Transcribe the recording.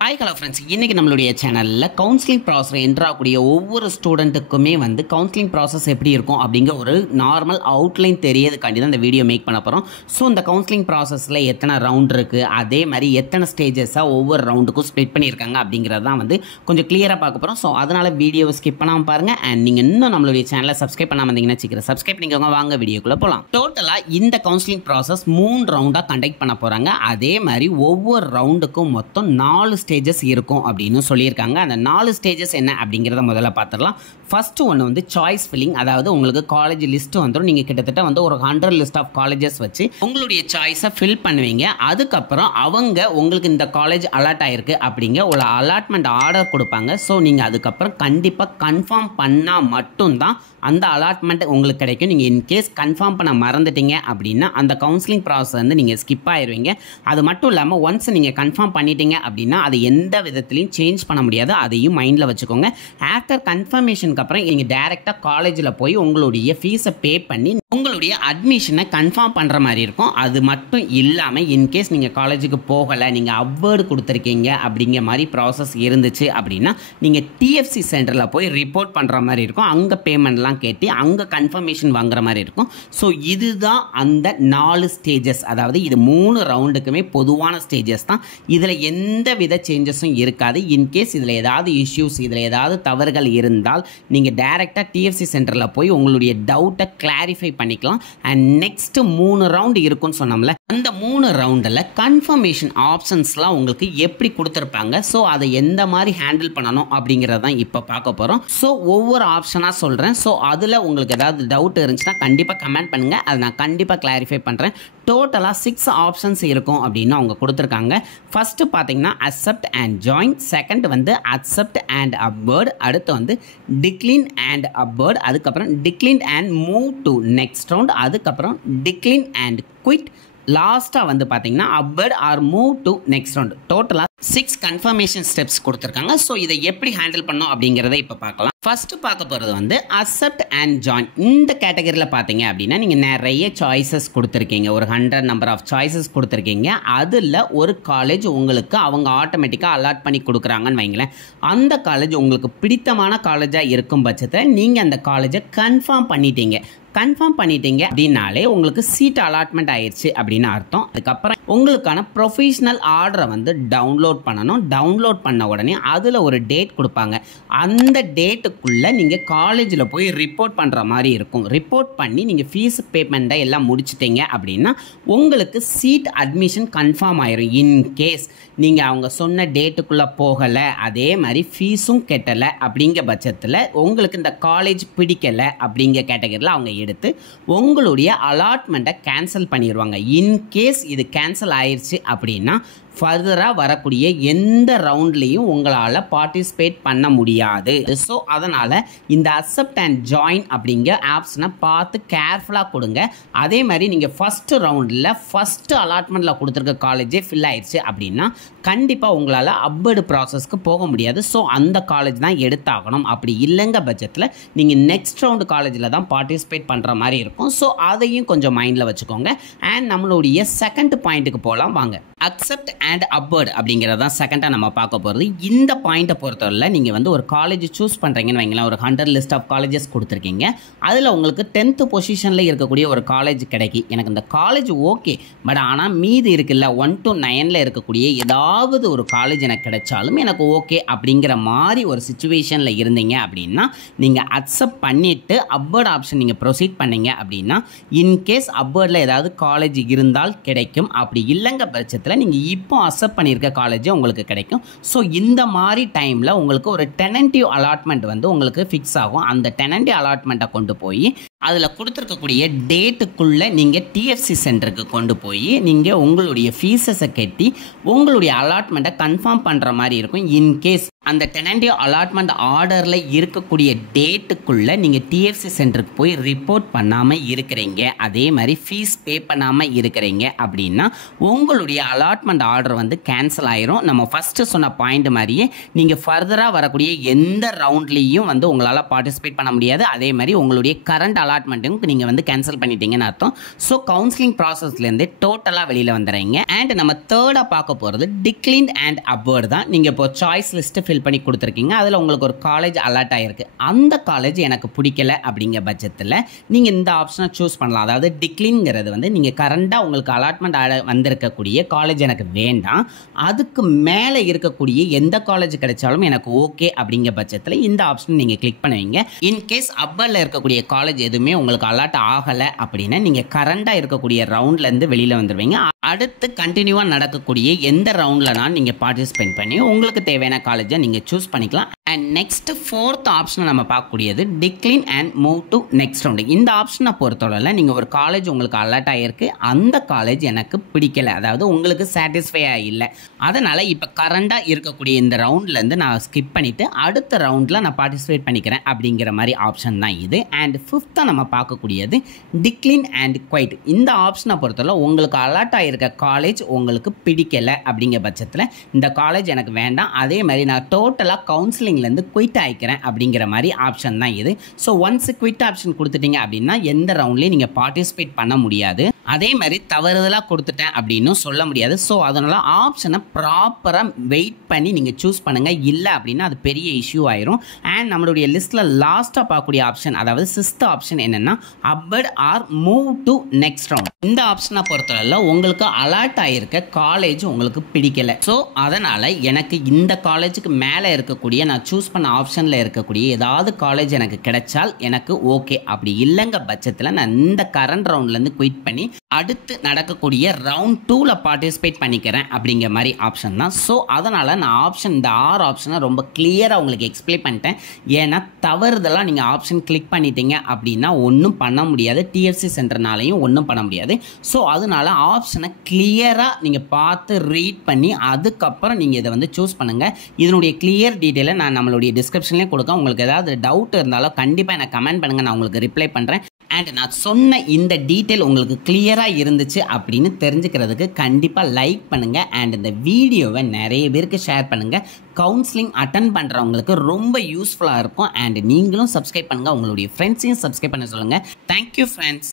Hi hello friends, இன்றைக்கி நம்மளுடைய சேனலில் கவுன்சிலிங் ப்ராசஸ் என்ட்ராகக்கூடிய ஒவ்வொரு ஸ்டூடெண்ட்டுக்குமே கவுன்சிலிங் ப்ராசஸ் எப்படி இருக்கும் அப்படிங்கிற ஒரு நார்மல் அவுட்லைன் தெரியறதுக்காண்டி தான் இந்த வீடியோ மேக் பண்ண போகிறோம். ஸோ இந்த கவுன்சிலிங் ப்ராசஸில் எத்தனை ரவுண்ட் இருக்குது, அதே மாதிரி எத்தனை ஸ்டேஜஸாக ஒவ்வொரு ரவுண்டுக்கும் ஸ்ப்ளிட் பண்ணியிருக்காங்க அப்படிங்கிறது தான் கொஞ்சம் கிளியராக பார்க்க போகிறோம். ஸோ அதனால் வீடியோவை ஸ்கிப் பண்ணாமல் பாருங்கள். அண்ட் நீங்கள் இன்னும் நம்மளுடைய சேனலை சப்ஸ்கிரைப் பண்ணாமல் இருந்தீங்கன்னா சீக்கிரம் சப்ஸ்கிரைப் பண்ணிக்கோங்க. வாங்க வீடியோக்குள்ளே போகலாம். டோட்டலாக இந்த கவுன்சிலிங் ப்ராசஸ் 3 ரவுண்டாக கண்டக்ட் பண்ண போகிறாங்க. அதே மாதிரி ஒவ்வொரு ரவுண்டுக்கும் மொத்தம் 4 ஸ்டேஜஸ் இருக்கும் அப்படின்னு சொல்லியிருக்காங்க. அந்த 4 ஸ்டேஜஸ் என்ன அப்படிங்கிறத முதல்ல பார்த்துடலாம். ஃபர்ஸ்ட் ஒன்று சாய்ஸ் ஃபில்லிங், அதாவது உங்களுக்கு காலேஜ் லிஸ்ட் வந்துடும். நீங்கள் கிட்டத்தட்ட ஒரு 100 லிஸ்ட் ஆஃப் காலேஜஸ் வச்சு உங்களுடைய சாய்ஸை ஃபில் பண்ணுவீங்க. அதுக்கப்புறம் அவங்க உங்களுக்கு இந்த காலேஜ் அலாட் ஆயிருக்கு அப்படிங்க ஒரு அலாட்மெண்ட் ஆர்டர் கொடுப்பாங்க. ஸோ நீங்கள் அதுக்கப்புறம் கண்டிப்பாக கன்ஃபார்ம் பண்ணால் மட்டும்தான் அந்த அலாட்மெண்ட் உங்களுக்கு கிடைக்கும். நீங்கள் இன்கேஸ் கன்ஃபார்ம் பண்ண மறந்துட்டீங்க அப்படின்னா அந்த கவுன்சிலிங் ப்ராசஸ் நீங்கள் ஸ்கிப் ஆயிடுவீங்க. அது மட்டும் இல்லாமல் ஒன்ஸ் நீங்கள் கன்ஃபார்ம் பண்ணிட்டீங்க அப்படின்னா அது எந்த விதத்துலையும் சேஞ்ச் பண்ண முடியாது. அதையும் மைண்டில் வச்சுக்கோங்க. ஆஃப்டர் கன்ஃபர்மேஷனுக்கு அப்புறம் நீங்கள் டைரெக்டாக காலேஜில் போய் உங்களுடைய ஃபீஸை பே பண்ணி உங்களுடைய அட்மிஷனை கன்ஃபார்ம் பண்ணுற மாதிரி இருக்கும். அது மட்டும் இல்லாமல் இன்கேஸ் நீங்கள் காலேஜுக்கு போகலை, நீங்கள் அவார்டு கொடுத்துருக்கீங்க அப்படிங்கிற மாதிரி ப்ராசஸ் இருந்துச்சு அப்படின்னா நீங்கள் டிஎஃப்சி சென்டரில் போய் ரிப்போர்ட் பண்ணுற மாதிரி இருக்கும். அங்கே பேமெண்ட்லாம் கேட்டு அங்கே கன்ஃபர்மேஷன் வாங்குற மாதிரி இருக்கும். ஸோ இதுதான் அந்த 4 ஸ்டேஜஸ். அதாவது இது 3 ரவுண்டுக்குமே பொதுவான ஸ்டேஜஸ் தான். இதில் எந்த வித சேஞ்சஸும் இருக்காது. இன்கேஸ் இதில் ஏதாவது இஷ்யூஸ், இதில் ஏதாவது தவறுகள் இருந்தால் நீங்கள் டைரெக்டாக டிஎஃப்சி சென்டரில் போய் உங்களுடைய டவுட்டை கிளாரிஃபை பண்ணிக்கலாம். அண்ட் நெக்ஸ்ட் 3 ரவுண்ட் இருக்குன்னு சொன்னோம்ல, அந்த 3 ரவுண்டில் கன்ஃபர்மேஷன் ஆப்ஷன்ஸ்லாம் உங்களுக்கு எப்படி கொடுத்துருப்பாங்க, ஸோ அதை எந்த மாதிரி ஹேண்டில் பண்ணணும் அப்படிங்கிறதான் இப்போ பார்க்க போகிறோம். ஸோ ஒவ்வொரு ஆப்ஷனாக சொல்கிறேன். ஸோ அதில் உங்களுக்கு ஏதாவது டவுட் இருந்துச்சுன்னா கண்டிப்பாக கமெண்ட் பண்ணுங்கள். அதை நான் கண்டிப்பாக கிளாரிஃபை பண்ணுறேன். டோட்டலாக 6 ஆப்ஷன்ஸ் இருக்கும் அப்படின்னு அவங்க கொடுத்துருக்காங்க. ஃபர்ஸ்ட் பார்த்தீங்கன்னா accept and join, second accept and upward, அடுத்து டிக்ளைன் அண்ட் அப்வர்ட், அதுக்கப்புறம் decline and move to next round, அதுக்கப்புறம் டிக்ளைன் அண்ட் குவிட், லாஸ்ட்டாக பார்த்தீங்கன்னா upward or move to next round. டோட்டலாக 6 கன்ஃபர்மேஷன் ஸ்டெப்ஸ் கொடுத்துருக்காங்க. ஸோ இதை எப்படி ஹேண்டில் பண்ணோம் அப்படிங்கிறத இப்போ பார்க்கலாம். ஃபர்ஸ்ட் பார்க்க போகிறது அக்செப்ட் அண்ட் ஜாயின். இந்த கேட்டகரியில் பார்த்தீங்க அப்படின்னா நீங்கள் நிறைய சாய்ஸஸ் கொடுத்துருக்கீங்க. ஒரு 100 நம்பர் ஆஃப் சாய்ஸஸ் கொடுத்துருக்கீங்க. அதில் ஒரு காலேஜ் உங்களுக்கு அவங்க ஆட்டோமேட்டிக்காக அலாட் பண்ணி கொடுக்குறாங்கன்னு வைங்களேன். அந்த காலேஜ் உங்களுக்கு பிடித்தமான காலேஜாக இருக்கும் பட்சத்தில் நீங்கள் அந்த காலேஜை கன்ஃபார்ம் பண்ணிட்டீங்க. கன்ஃபார்ம் பண்ணிட்டீங்க அப்படின்னாலே உங்களுக்கு சீட் அலாட்மெண்ட் ஆயிடுச்சு அப்படின்னு அர்த்தம். அதுக்கப்புறம் உங்களுக்கான ப்ரொஃபஷனல் ஆர்டரை டவுன்லோட் பண்ணணும். டவுன்லோட் பண்ண உடனே அதில் ஒரு டேட் கொடுப்பாங்க. அந்த டேட்டுக்குள்ளே நீங்கள் காலேஜில் போய் ரிப்போர்ட் பண்ணுற மாதிரி இருக்கும். ரிப்போர்ட் பண்ணி நீங்கள் ஃபீஸ் பேமெண்ட்டை எல்லாம் முடிச்சிட்டிங்க அப்படின்னா உங்களுக்கு சீட் அட்மிஷன் கன்ஃபார்ம் ஆயிரும். இன்கேஸ் நீங்கள் அவங்க சொன்ன டேட்டுக்குள்ளே போகலை, அதே மாதிரி ஃபீஸும் கெட்டலை அப்படிங்கிற பட்சத்தில் உங்களுக்கு இந்த காலேஜ் பிடிக்கலை அப்படிங்கிற கேட்டகரியில் அவங்க எடுத்து உங்களுடைய அலாட்மெண்ட்டை கேன்சல் பண்ணிடுவாங்க. இன்கேஸ் இது கேன்சல் ஆயிடுச்சு அப்படின்னா ஃபர்தராக வரக்கூடிய எந்த ரவுண்ட்லேயும் உங்களால் பார்ட்டிசிபேட் பண்ண முடியாது. ஸோ அதனால் இந்த அக்செப்ட் அண்ட் ஜாயின் அப்படிங்கிற ஆப்ஷனை பார்த்து கேர்ஃபுல்லாக கொடுங்க. அதே மாதிரி நீங்கள் ஃபஸ்ட்டு ரவுண்டில் ஃபஸ்ட்டு அலாட்மெண்ட்டில் கொடுத்துருக்க காலேஜே ஃபில் ஆயிடுச்சு அப்படின்னா கண்டிப்பாக உங்களால் அப்வர்டு ப்ராசஸ்க்கு போக முடியாது. ஸோ அந்த காலேஜ் தான் எடுத்தாகணும். அப்படி இல்லைங்க பட்சத்தில் நீங்கள் நெக்ஸ்ட் ரவுண்டு காலேஜில் தான் பார்ட்டிசிபேட் பண்ணுற மாதிரி இருக்கும். ஸோ அதையும் கொஞ்சம் மைண்டில் வச்சுக்கோங்க. அண்ட் நம்மளுடைய செகண்ட் பாயிண்ட்டுக்கு போகலாம் வாங்க. அக்செப்ட் அண்ட் அப்வர்ட் அப்படிங்கிறது தான் செகண்டாக நம்ம பார்க்க போகிறது. இந்த பாயிண்ட்டை பொறுத்தவரை நீங்கள் ஒரு காலேஜ் சூஸ் பண்ணுறீங்கன்னு வைங்களேன். ஒரு 100 லிஸ்ட் ஆஃப் காலேஜஸ் கொடுத்துருக்கீங்க. அதில் உங்களுக்கு 10th பொசிஷனில் இருக்கக்கூடிய ஒரு காலேஜ் கிடைக்கி. எனக்கு இந்த காலேஜ் ஓகே, பட் ஆனால் மீதி இருக்குல்ல 1 to 9ல் இருக்கக்கூடிய ஏதாவது ஒரு காலேஜ் எனக்கு கிடைச்சாலும் எனக்கு ஓகே அப்படிங்கிற மாதிரி ஒரு சிச்சுவேஷனில் இருந்தீங்க அப்படின்னா நீங்கள் அக்செப்ட் பண்ணிவிட்டு அப்வர்ட் ஆப்ஷன் நீங்கள் ப்ரொசீட் பண்ணீங்க அப்படின்னா இன்கேஸ் அப்வர்டில் ஏதாவது காலேஜ் இருந்தால் கிடைக்கும். அப்படி இல்லைங்க பட்சத்தில் நீங்கள் இப்போ அக்செப்ட் பண்ணியிருக்க காலேஜ் உங்களுக்கு கிடைக்கும். ஸோ இந்த மாதிரி டைமில் உங்களுக்கு ஒரு டெனன்டிவ் அலாட்மெண்ட் உங்களுக்கு ஃபிக்ஸ் ஆகும். அந்த டெனன்டிவ் அலாட்மெண்ட்டை கொண்டு போய் அதில் கொடுத்துருக்கக்கூடிய டேட்டுக்குள்ளே நீங்கள் டிஎஃப்சி சென்டருக்கு கொண்டு போய் நீங்கள் உங்களுடைய ஃபீஸஸை கட்டி உங்களுடைய அலாட்மெண்ட்டை கன்ஃபார்ம் பண்ணுற மாதிரி இருக்கும். இன்கேஸ் அந்த டெனன்டிவ் அலாட்மெண்ட் ஆர்டரில் இருக்கக்கூடிய டேட்டுக்குள்ளே நீங்கள் டிஎஃப்சி சென்டருக்கு போய் ரிப்போர்ட் பண்ணாமல் இருக்கிறீங்க, அதே மாதிரி ஃபீஸ் பே பண்ணாமல் இருக்கிறீங்க அப்படின்னா உங்களுடைய அலாட்மெண்ட் ஆர்டர் வந்து கேன்சல் ஆயிரும். நம்ம ஃபஸ்ட்டு சொன்ன பாயிண்ட் மாதிரியே நீங்கள் ஃபர்தராக வரக்கூடிய எந்த ரவுண்ட்லேயும் வந்து உங்களால் பார்ட்டிசிபேட் பண்ண முடியாது. அதே மாதிரி உங்களுடைய கரண்ட் அலாட்மெண்ட்டும் நீங்கள் வந்து கேன்சல் பண்ணிட்டீங்கன்னு அர்த்தம். ஸோ கவுன்சிலிங் ப்ராசஸ்லேருந்து டோட்டலாக வெளியில் வந்துடுறீங்க. அண்ட் நம்ம தேர்டாக பார்க்க போகிறது டிக்ளைன்ட் அண்ட் அப்வர்ட் தான். நீங்கள் இப்போ சாய்ஸ் லிஸ்ட்டு ஃபில் பண்ணி கொடுத்துருக்கீங்க, அதில் உங்களுக்கு ஒரு காலேஜ் அலர்ட் ஆகிருக்கு. அந்த காலேஜ் எனக்கு பிடிக்கல அப்படிங்கிற பட்சத்தில் நீங்கள் இந்த ஆப்ஷனை சூஸ் பண்ணலாம். அதாவது டிக்ளைன்ங்கிறது வந்து நீங்கள் கரண்டாக உங்களுக்கு அலாட்மெண்ட் வந்திருக்கக்கூடிய காலேஜ் எனக்கு வேண்டாம், அதுக்கு மேலே இருக்கக்கூடிய எந்த காலேஜ் கிடைச்சாலும் எனக்கு ஓகே அப்படிங்கிற பட்சத்தில் இந்த ஆப்ஷன் நீங்கள் கிளிக் பண்ணுவீங்க. இன்கேஸ் அப்பரில் இருக்கக்கூடிய காலேஜ் எதுவுமே உங்களுக்கு அலாட் ஆகலை அப்படின்னா நீங்கள் கரண்டாக இருக்கக்கூடிய ரவுண்ட்லேருந்து வெளியில் வந்துடுவீங்க. அடுத்து கண்டினியூவாக நடக்கக்கூடிய எந்த ரவுண்ட்லனா நீங்கள் பார்ட்டிசிபேட் பண்ணி உங்களுக்கு தேவையான காலேஜை நீங்கள் சூஸ் பண்ணிக்கலாம். அண்ட் நெக்ஸ்ட் ஃபோர்த் ஆப்ஷனை நம்ம பார்க்கக்கூடியது decline and move to next round. இந்த ஆப்ஷனை பொறுத்தவரை நீங்கள் ஒரு காலேஜ் உங்களுக்கு அலர்ட் ஆகிருக்கு, அந்த காலேஜ் எனக்கு பிடிக்கல, அதாவது உங்களுக்கு சாட்டிஸ்ஃபை இல்லை, அதனால் இப்போ கரண்டாக இருக்கக்கூடிய இந்த ரவுண்ட்லேருந்து நான் ஸ்கிப் பண்ணிவிட்டு அடுத்த ரவுண்டில் நான் பார்ட்டிசிபேட் பண்ணிக்கிறேன் அப்படிங்கிற மாதிரி ஆப்ஷன் தான் இது. அண்ட் ஃபிஃப்த்தாக நம்ம பார்க்கக்கூடியது டிக்ளைன் அண்ட் குவைட். இந்த ஆப்ஷனை பொறுத்தவரை உங்களுக்கு அலர்ட் ஆகிருக்க காலேஜ் உங்களுக்கு பிடிக்கல அப்படிங்கிற பட்சத்தில் இந்த காலேஜ் எனக்கு வேண்டாம், அதே மாதிரி நான் டோட்டலாக கவுன்சிலிங்லேருந்து குயிட் ஆகிக்கிறேன் அப்படிங்கிற மாதிரி ஆப்ஷன் தான் இது. ஸோ ஒன்ஸ் குவிட் ஆப்ஷன் கொடுத்துட்டீங்க அப்படின்னா எந்த ரவுண்ட்லேயும் நீங்கள் பார்ட்டிசிபேட் பண்ண முடியாது. அதே மாதிரி தவறுதலாக கொடுத்துட்டேன் அப்படின்னு சொல்ல முடியாது. ஸோ அதனால் ஆப்ஷனை ப்ராப்பராக வெயிட் பண்ணி நீங்கள் சூஸ் பண்ணுங்கள், இல்லை அப்படின்னா அது பெரிய இஷ்யூ ஆயிரும். அண்ட் நம்மளுடைய லிஸ்ட்டில் லாஸ்ட்டாக பார்க்கக்கூடிய ஆப்ஷன், அதாவது சிக்ஸ்த் ஆப்ஷன் என்னென்னா upward or move to next round. இந்த ஆப்ஷனை பொறுத்தவரை உங்களுக்கு அலர்ட் ஆகிருக்க காலேஜ் உங்களுக்கு பிடிக்கல, ஸோ அதனால் எனக்கு இந்த காலேஜுக்கு மேலே இருக்கக்கூடிய நான் சூஸ் பண்ண ஆப்ஷனில் இருக்கக்கூடிய ஏதாவது காலேஜ் எனக்கு கிடைச்சால் எனக்கு ஓகே, அப்படி இல்லைங்க பட்சத்தில் நான் இந்த கரண்ட் ரவுண்ட்லேருந்து குயிட் பண்ணி அடுத்து நடக்கக்கூடிய ரவுண்ட் 2ல பார்ட்டிசிபேட் பண்ணிக்கிறேன் அப்படிங்கிற மாதிரி ஆப்ஷன் தான். ஸோ அதனால் நான் இந்த 6 ஆப்ஷனை ரொம்ப கிளியராக உங்களுக்கு எக்ஸ்பிளைன் பண்ணிட்டேன். ஏன்னா தவறுதெல்லாம் நீங்கள் ஆப்ஷன் கிளிக் பண்ணிட்டீங்க அப்படின்னா ஒன்றும் பண்ண முடியாது, டிஎஃப்சி சென்டர்னாலையும் ஒன்றும் பண்ண முடியாது. ஸோ அதனால் ஆப்ஷனை கிளியராக நீங்கள் பார்த்து ரீட் பண்ணி அதுக்கப்புறம் நீங்கள் இதை வந்து சூஸ் பண்ணுங்கள். இதனுடைய கிளியர் டீட்டெயிலை நான் நம்மளுடைய டிஸ்கிரிப்ஷன்லேயே கொடுக்க. உங்களுக்கு ஏதாவது டவுட் இருந்தாலும் கண்டிப்பாக எனக்கு கமெண்ட் பண்ணுங்கள், நான் உங்களுக்கு ரிப்ளை பண்ணுறேன். அண்ட் நான் சொன்ன இந்த டீட்டெயில் உங்களுக்கு கிளியராக இருந்துச்சு அப்படின்னு தெரிஞ்சுக்கிறதுக்கு கண்டிப்பாக லைக் பண்ணுங்கள். அண்ட் இந்த வீடியோவை நிறைய பேருக்கு ஷேர் பண்ணுங்கள். கவுன்சிலிங் அட்டன் பண்ணுறவங்களுக்கு ரொம்ப யூஸ்ஃபுல்லாக இருக்கும். அண்ட் நீங்களும் சப்ஸ்கிரைப் பண்ணுங்கள், உங்களுடைய ஃப்ரெண்ட்ஸையும் சப்ஸ்கிரைப் பண்ண சொல்லுங்கள். Thank you friends.